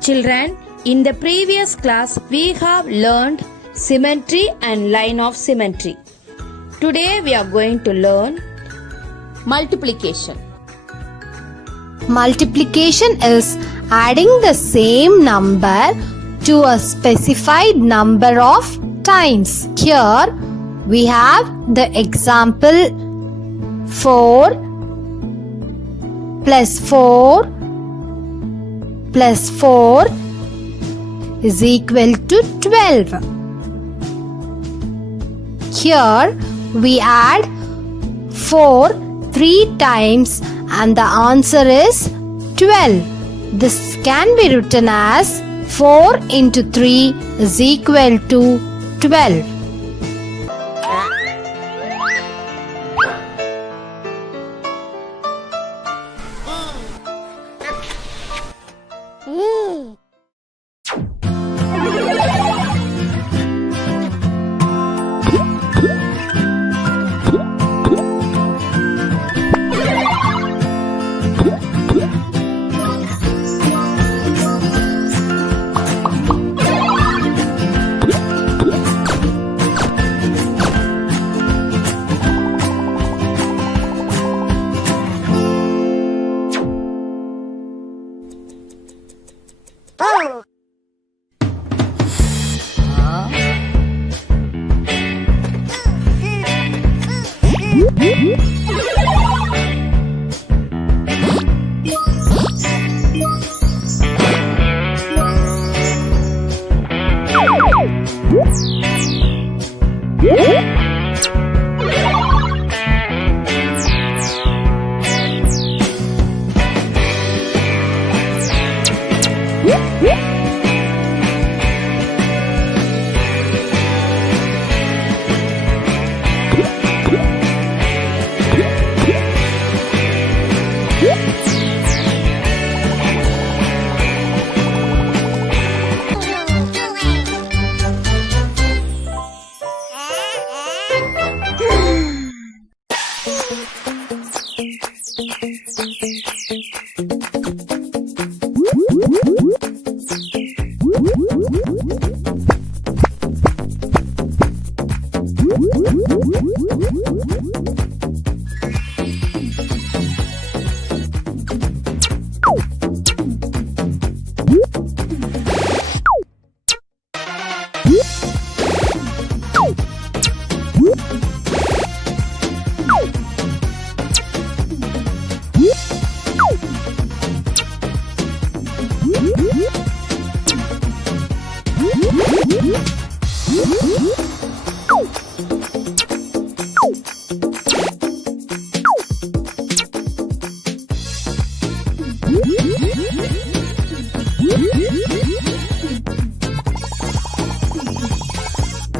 Children, in the previous class we have learned symmetry and line of symmetry. Today we are going to learn multiplication. Multiplication is adding the same number to a specified number of times. Here we have the example 4 plus 4 plus 4 is equal to 12. Here we add 4 3 times and the answer is 12. This can be written as 4 into 3 is equal to 12.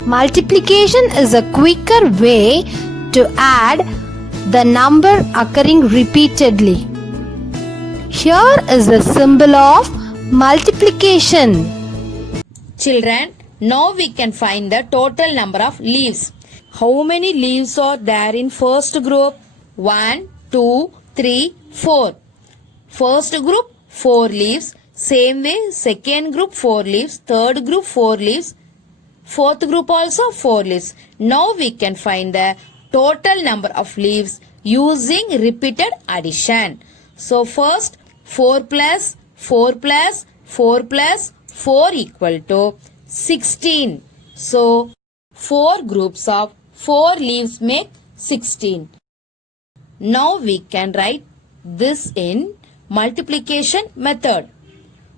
Multiplication is a quicker way to add the number occurring repeatedly. Here is the symbol of multiplication. Children, now we can find the total number of leaves. How many leaves are there in first group? 1, 2, 3, 4. First group 4 leaves. Same way second group 4 leaves. Third group 4 leaves. Fourth group also 4 leaves. Now we can find the total number of leaves using repeated addition. So first 4 plus 4 plus 4 plus 4 equal to 16. So 4 groups of 4 leaves make 16. Now we can write this in multiplication method.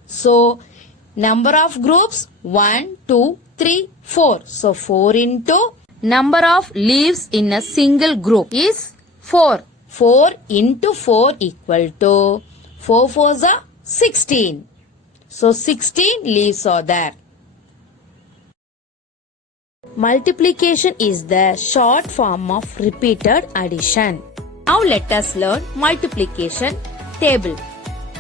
So number of groups 1, 2, 3, 4. So 4 into number of leaves in a single group is 4. 4 into 4 equal to 4 4s are 16. So 16 leaves are there. Multiplication is the short form of repeated addition. Now let us learn multiplication table.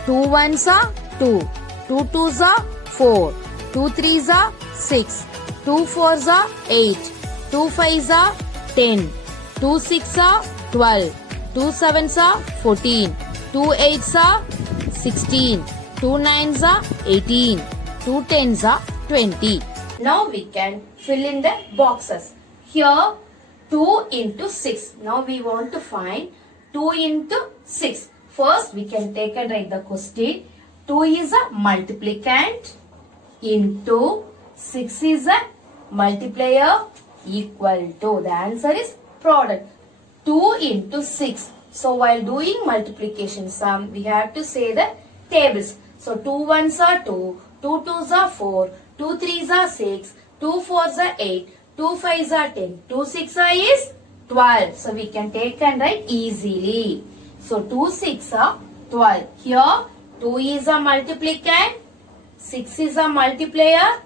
2 1s are 2. 2 2s are 4. 2 3s are 6. 2 4s are 8. 2 5s are 10. 2 6s are 12. 2 7s are 14. 2 8s are 16. 2 nines are 18. 2 tens are 20. Now we can fill in the boxes. Here 2 into 6. Now we want to find 2 into 6. First we can take and write the question. 2 is a multiplicand into 6 is a multiplier equal to. The answer is product. 2 into 6. So while doing multiplication sum, we have to say the tables. So 2 ones are 2, 2 twos are 4, 2 threes are 6, 2 fours are 8, 2 fives are 10, 2 six are is 12. So we can take and write easily. So 2 6 are 12. Here 2 is a multiplicand, 6 is a multiplier,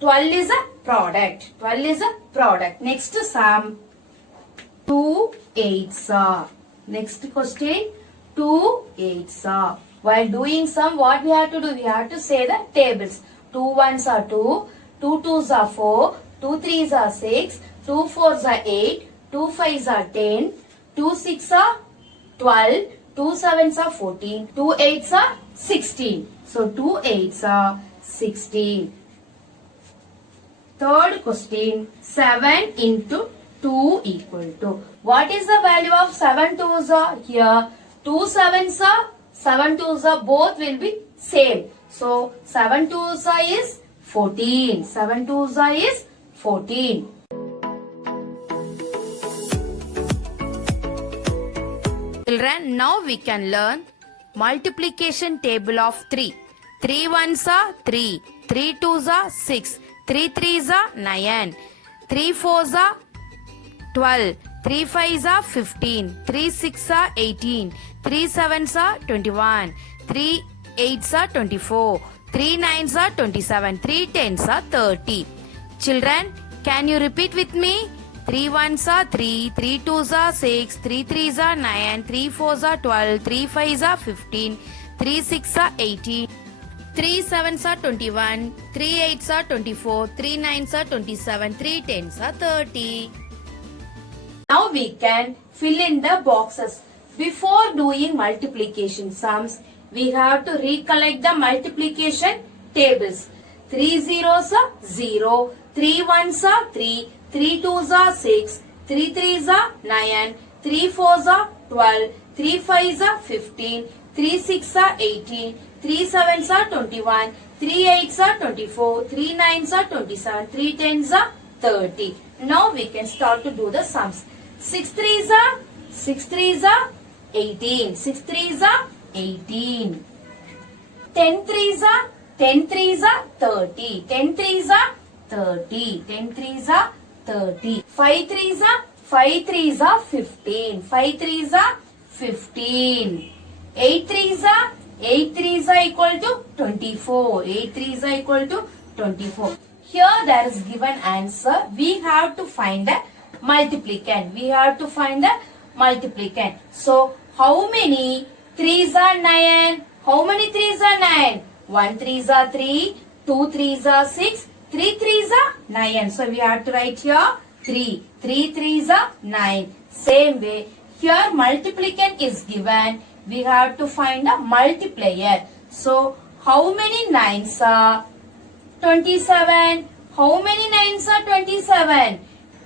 12 is a product. 12 is a product. Next sum. 2 8s are. Next question. 2 8s are. While doing sum, what we have to do? We have to say the tables. 2 ones are 2, 2 twos are 4, 2 threes are 6, 2 fours are 8, 2 fives are 10, 2 6 are 12, 2 sevens are 14, 2 eights are 16. So 2 eights are 16. Third question, 7 into 2 equal to. What is the value of 7 twos are? Here 2 sevens are, 7 twos are, both will be same. So 7 twos are is 14. 7 twos are is 14. Children, now we can learn multiplication table of 3. 3 ones are 3, 3 twos are 6, 3 threes are 9, 3 fours are 12, 3 fives are 15, 3 6 are 18, 3 sevens are 21, 3 8s are 24, 3 9s are 27, 3 10s are 30. Children, can you repeat with me? 3 1s are 3, 3 2s are 6, 3 3s are 9, 3 4s are 12, 3 5s are 15, 3 6 are 18, 3 7s are 21, 3 8s are 24, 3 9s are 27, 3 10s are 30. Now we can fill in the boxes. Before doing multiplication sums, we have to recollect the multiplication tables. 3 zeros are 0, 3 ones are 3, 3 twos are 6, 3 threes are 9, 3 fours are 12, 3 fives are 15, 3 6 are 18, 3 sevens are 21, 3 8s are 24, 3 9s are 27, 3 10s are 30. Now we can start to do the sums. 6 threes are 18. 6 threes are 18. 10 threes are 30. 10 threes are 30. 10 threes are 30. 5 threes are 15. 5 threes are 15. 8 threes are equal to 24. 8 threes are equal to 24. Here there is given answer. We have to find the multiplicand. We have to find the multiplicand. So how many 3s are 9? How many 3s are 9? 1 3s are 3, 2 3s are 6, 3 3s are 9. So we have to write here 3. 3 3s are 9. Same way, here multiplicand is given. We have to find a multiplier. So how many 9s are 27? How many 9s are 27?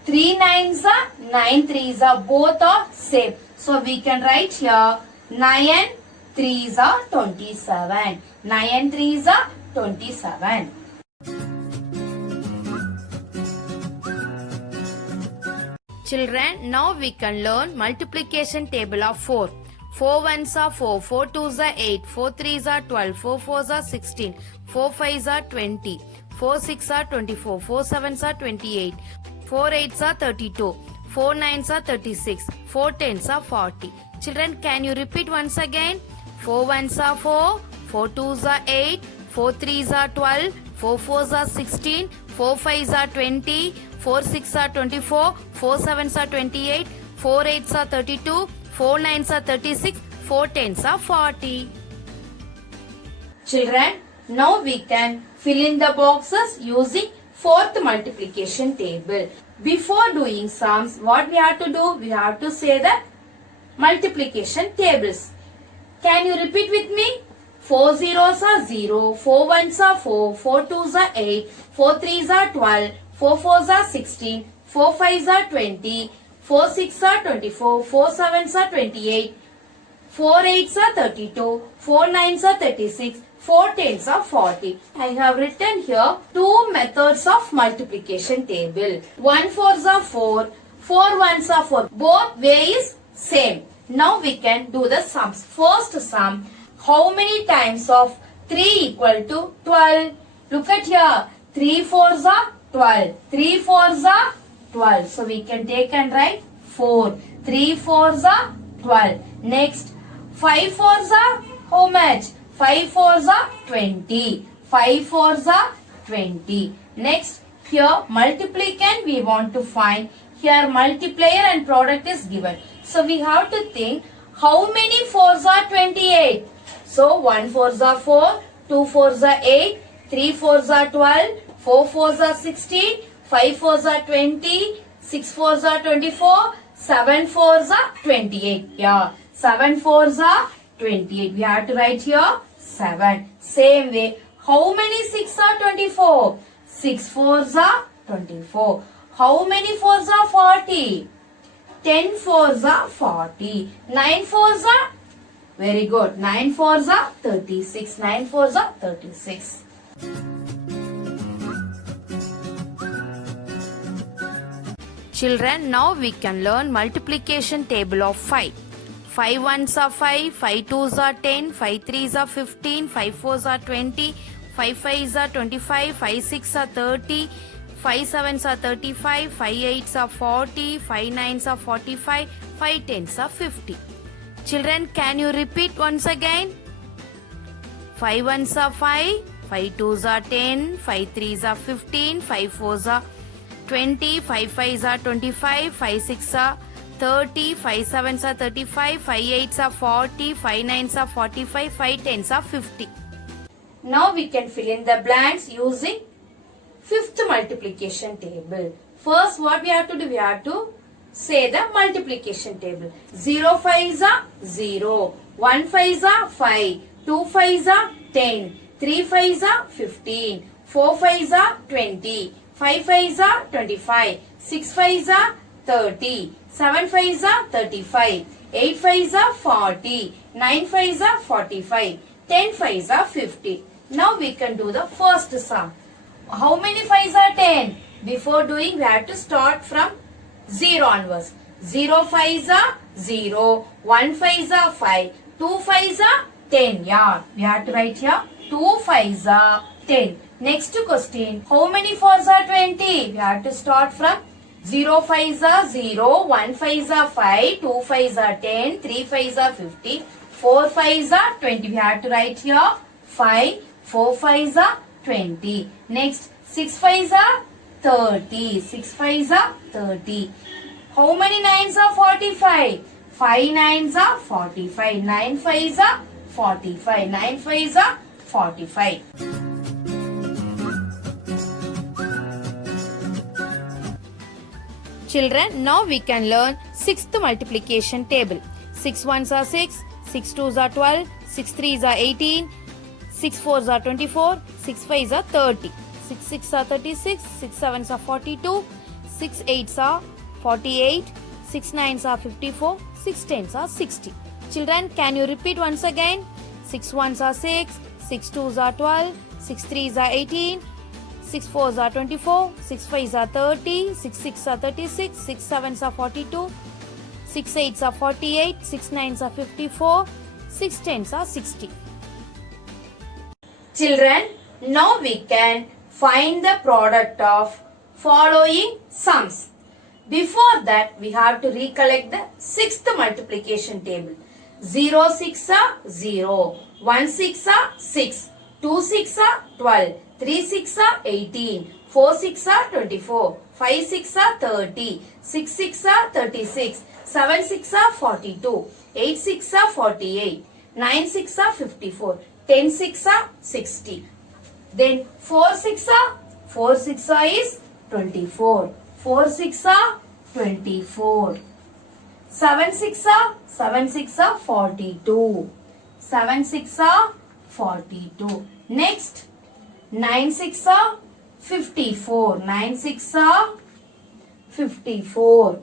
3 9s are 9 3s are, both are same. So we can write here 9 3s are 27. 9 3s are 27. Children, now we can learn multiplication table of 4. 4 ones are 4, 4 twos are 8, 4 threes are 12, 4 fours are 16, 4 fives are 20, 4 6 are 24, 4 sevens are 28, 4 8s are 32, 4 9s are 36, 4 10s are 40. Children, can you repeat once again? 4 ones are 4, 4 twos are 8, 4 threes are 12, 4 fours are 16, 4 fives are 20, 4 6 are 24, 4 sevens are 28, 4 8s are 32, 4 9s are 36, 4 10s are 40. Children, now we can fill in the boxes using fourth multiplication table. Before doing sums, what we have to do? We have to say the multiplication tables. Can you repeat with me? 4 zeros are 0, 4 ones are 4, 4 twos are 8, 4 threes are 12, 4 fours are 16, 4 fives are 20, 4 six are 24, 4 sevens are 28, 4 eights are 32, 4 nines are 36, 4 tens are 40. I have written here two methods of multiplication table. 1 fours are 4, 4 ones are 4. Both way is same. Now we can do the sums. First sum, how many times of 3 equal to 12? Look at here. 3 fours are 12. 3 fours are 12. So we can take and write 4. 3 fours are 12. Next, 5 fours are how much? 5 fours are 20. 5 fours are 20. Next, here multiplicand we want to find. Here multiplier and product is given. So we have to think how many 4s are 28. So 1 4s are 4, 2 4s are 8, 3 4s are 12, 4 4s are 16, 5 4s are 20, 6 4s are 24, 7 4s are 28. Yeah, 7 4s are 28. We have to write here 7. Same way, how many 6 are 24? 6 4s are 24. How many 4s are 40? 10 4s are 40. 9 4s are, very good, 9 4s are 36. 9 4s are 36. Children, now we can learn multiplication table of 5. 5 ones are 5, 5 twos are 10, 5 threes are 15, 5 fours are 20, 5 fives are 25, 5 six are 30, 5 sevens are 35, 5 eights are 40, 5 nines are 45, 5 tens are 50. Children, can you repeat once again? 5 ones are 5, 5 twos are 10, 5 threes are 15, 5 fours are 20, 5 fives are 25, 5 six are 30, 5 sevens are 35, 5 eights are 40, 5 nines are 45, 5 tens are 50. Now we can fill in the blanks using fifth multiplication table. First what we have to do? We have to say the multiplication table. 0 fives are 0, 1 fives are 5, 2 fives are 10, 3 fives are 15, 4 fives are 20, 5 fives are 25, 6 fives are 30, 7 fives are 35, 8 fives are 40, 9 fives are 45, 10 fives are 50. Now we can do the first sum. How many fives are 10? Before doing, we have to start from 0 onwards. 0 fives are 0, 1 fives are 5, 2 fives are 10. Yeah, we have to write here 2 fives are 10. Next question, how many 4s are 20? We have to start from 0 fives are 0, 1 fives are 5, 2 fives are 10, 3 fives are 50, 4 fives are 20. We have to write here 5, 4 fives are 20. Next, 6 fives are 30. 6 fives are 30. How many 9s are 45? 5 9s are 45. 9 fives are 45. 9 fives are 45. Children, now we can learn sixth multiplication table. 6 ones are 6, 6 twos are 12, 6 threes are 18, 6 fours are 24, 6 fives are 30, 6 six are 36, 6 sevens are 42, 6 eights are 48, 6 nines are 54, 6 tens are 60. Children, can you repeat once again? 6 ones are 6, 6 twos are 12, 6 threes are 18, 6 fours are 24, 6 fives are 30, 6 six are 36, 6 sevens are 42, 6 eights are 48, 6 nines are 54, 6 tens are 60. Children, now we can find the product of following sums. Before that, we have to recollect the sixth multiplication table. 0 6 are 0, 1 6 are 6, 2 6 are 12, 3 6 are 18, 4 6 are 24, 5 6 are 30, 6 6 are 36, 7 6 are 42, 8 6 are 48, 9 6 are 54, 10 6 are 60. Then 4 6 are is 24. 4 6 are 24. 7 6 are 42. 7 6 are 42. Next, 9 6 are 54. 9 6 are 54.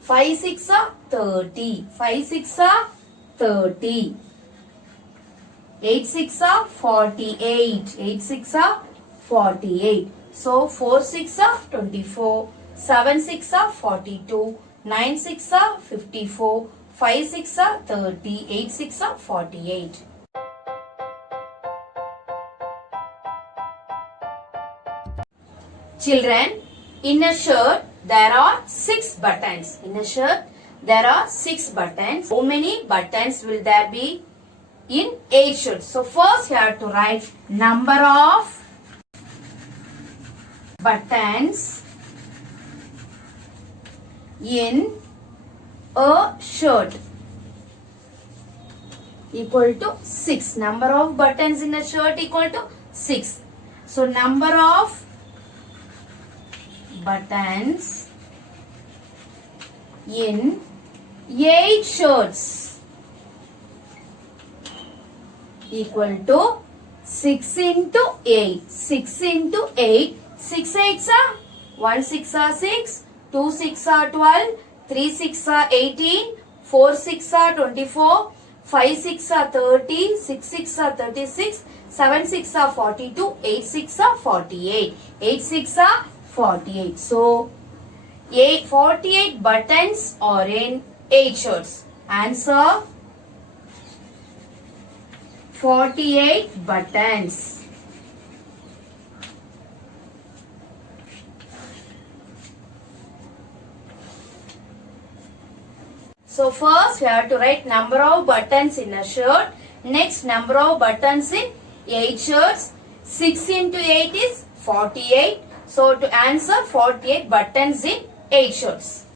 5 6 are 30. 5 6 are 30. 8 6 are 48. 8 6 are 48. So 4 6 are 24. 7 6 are 42. 9 6 are 54. 5 6 are 30. 8 6 are 48. Children, in a shirt there are 6 buttons. In a shirt there are 6 buttons. How many buttons will there be in a shirt? So first you have to write number of buttons in a shirt equal to 6. Number of buttons in a shirt equal to 6. So number of buttons in 8 shirts equal to 6 into 8. 6 into 8. 6 8s are 1 6 are 6. 2 6 are 12. 3 6 are 18. 4 6 are 24. 5 6 are 30. 6 6 are 36. 7 6 are 42. 8 6 are 48. 8 6 are 48. So, 48 buttons are in 8 shirts. Answer 48 buttons. So first we have to write number of buttons in a shirt. Next, number of buttons in 8 shirts. 6 into 8 is 48. So to answer 48 buttons in 8 shirts.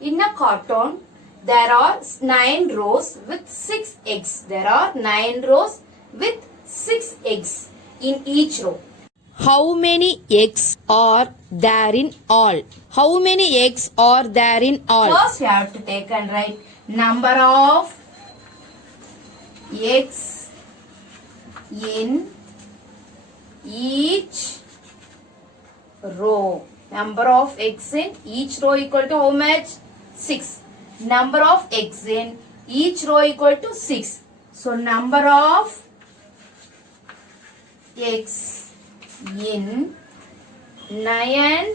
In a carton, there are 9 rows with 6 eggs. There are 9 rows with 6 eggs in each row. How many eggs are there in all? How many eggs are there in all? First, you have to take and write number of eggs in each row. Number of eggs in each row equal to how much? 6. Number of eggs in each row equal to 6. So, number of eggs in 9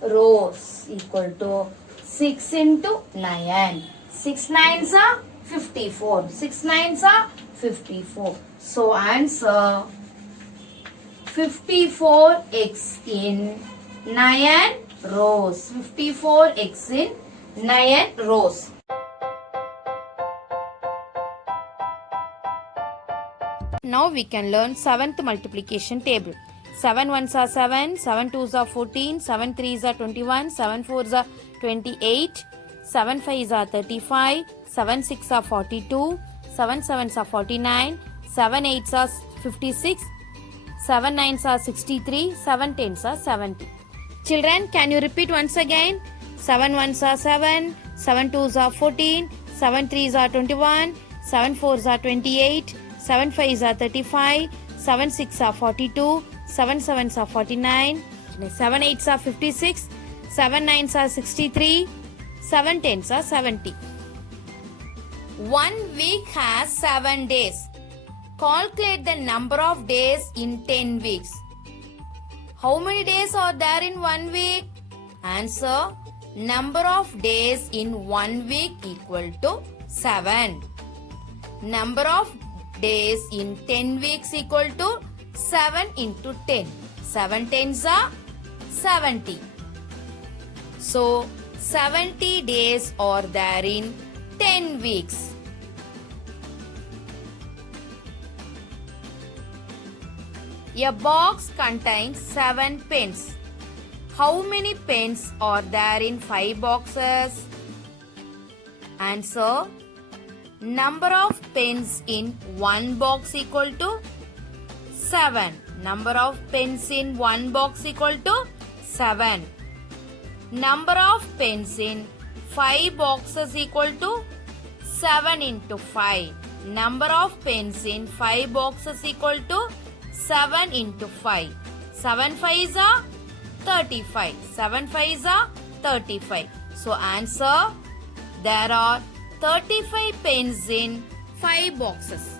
rows equal to 6 into 9. 6 nines are 54. 6 nines are 54. So answer 54 eggs in 9 rows. 54 eggs in 9 rows. Now we can learn 7th multiplication table. 7 ones are 7, 7 twos are 14, 7 threes are 21, 7 fours are 28, 7 fives are 35, 7 6 are 42, 7 sevens are 49, 7 eights are 56, 7 nines are 63, 7 tens are 70. Children, can you repeat once again? 7 ones are 7, 7 twos are 14, 7 threes are 21, 7 fours are 28, 7 fives are 35, 7 6 are 42, 7 sevens are 49, 7 eights are 56, 7 nines are 63, 7 tens are 70. 1 week has 7 days. Calculate the number of days in 10 weeks. How many days are there in 1 week? Answer: number of days in 1 week equal to 7. Number of days in 10 weeks equal to 7 into 10. 7 tens are 70. So 70 days are there in 10 weeks. A box contains 7 pens. How many pens are there in 5 boxes? Answer: number of pens in 1 box equal to 7. Number of pens in 1 box equal to 7. Number of pens in 5 boxes equal to 7 into 5. Number of pens in 5 boxes equal to 7 into 5. 7 5s are 35. 7 5s are 35. So answer, there are 35 pens in 5 boxes.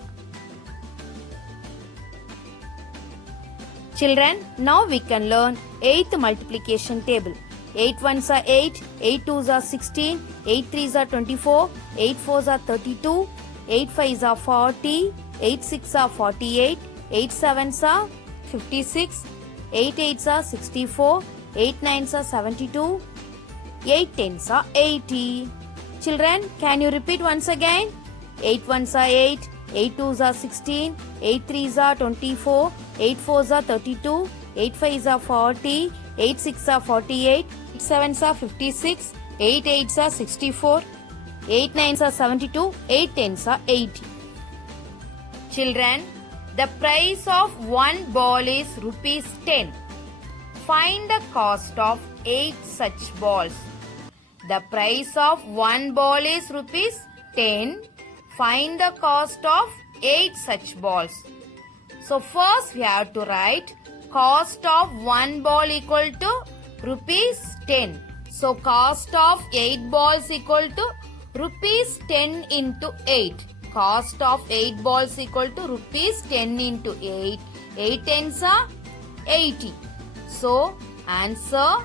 Children, now we can learn 8th multiplication table. 8 ones are 8, 8 twos are 16, 8 threes are 24, 8 fours are 32, 8 fives are 40, 8 six are 48, 8 sevens are 56, 8 eights are 64, 8 nines are 72, 8 tens are 80. Children, can you repeat once again? 8 ones are 8, 8 twos are 16, 8 threes are 24, 8 fours are 32, 8 fives are 40, 8 six are 48, 8 sevens are 56, 8 eights are 64, 8 nines are 72, 8 tens are 80. Children, the price of one ball is rupees 10. Find the cost of 8 such balls. The price of one ball is rupees 10. Find the cost of 8 such balls. So first we have to write cost of one ball equal to rupees 10. So cost of 8 balls equal to rupees 10 into 8. Cost of 8 balls equal to rupees 10 into 8. 8 tens are 80. So answer,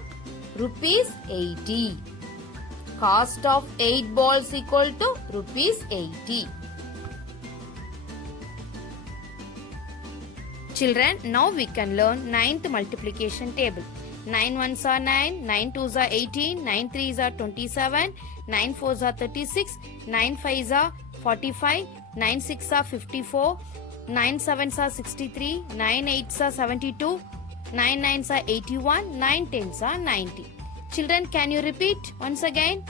rupees 80. Cost of 8 balls equal to rupees 80. Children, now we can learn 9th multiplication table. 9 ones are 9, 9 twos are 18, 9 threes are 27, 9 fours are 36, 9 fives are 45, 9 six are 54, 9 sevens are 63, 9 eights are 72, 9 nines are 81, 9 tens are 90. Children, can you repeat once again?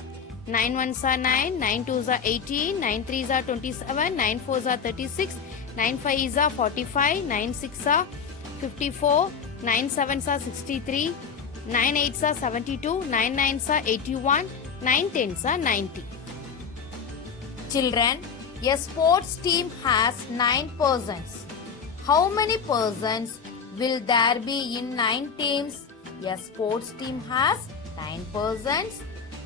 9 ones are 9, 9 twos are 18, 9 threes are 27, 9 fours are 36, 9 fives are 45, 9 six are 54, 9 sevens are 63, 9 eights are 72, 9 nines are 81, 9 tens are 90. Children, a sports team has 9 persons. How many persons will there be in 9 teams? A sports team has 9 persons.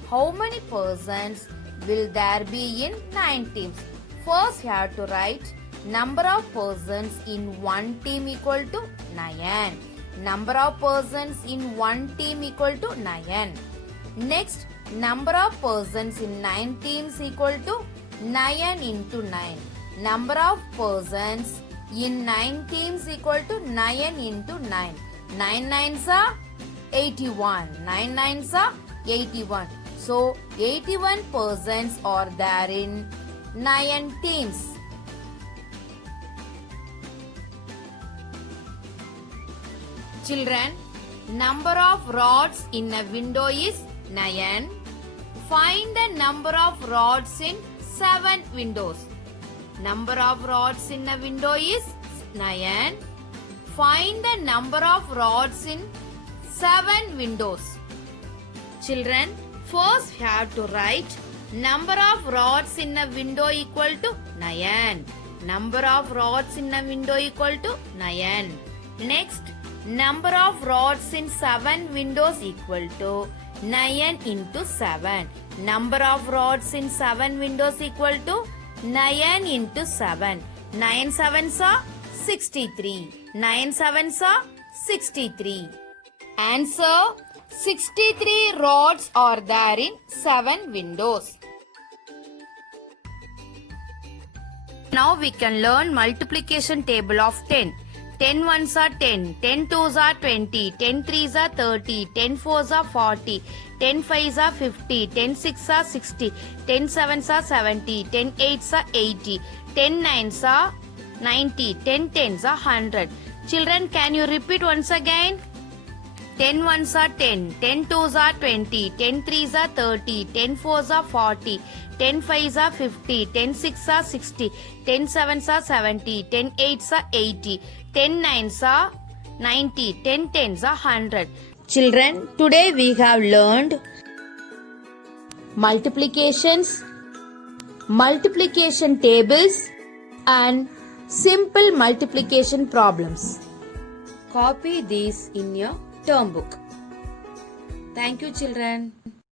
How many persons will there be in 9 teams? First, you have to write number of persons in one team equal to 9. Number of persons in one team equal to 9. Next, number of persons in 9 teams equal to 9 into 9. Number of persons in 9 teams equal to 9 into 9. 9 nines are 81. 9 nines are 81. So, 81 persons are there in 9 teams. Children, number of rods in a window is 9. Find the number of rods in 7 windows. Number of rods in a window is 9. Find the number of rods in 7 windows. Children, first we have to write number of rods in a window equal to 9. Number of rods in a window equal to 9. Next, number of rods in 7 windows equal to 9 into 7. Number of rods in 7 windows equal to 9 into 7. 9 sevens are 63. 9 sevens are 63. Answer, 63 rods are there in 7 windows. Now we can learn multiplication table of 10. 10 ones are 10, 10 twos are 20, 10 threes are 30, 10 fours are 40, 10 fives are 50, 10 six are 60, 10 sevens are 70, 10 eights are 80, 10 nines are 90, 10 tens are 100. Children, can you repeat once again? 10 ones are 10, 10 twos are 20, 10 threes are 30, 10 fours are 40, 10 fives are 50, 10 six are 60, 10 sevens are 70, 10 eights are 80, 10 nines are 90, 10 tens are 100. Children, today we have learned multiplications, multiplication tables, and simple multiplication problems. Copy these in your term book. Thank you, children.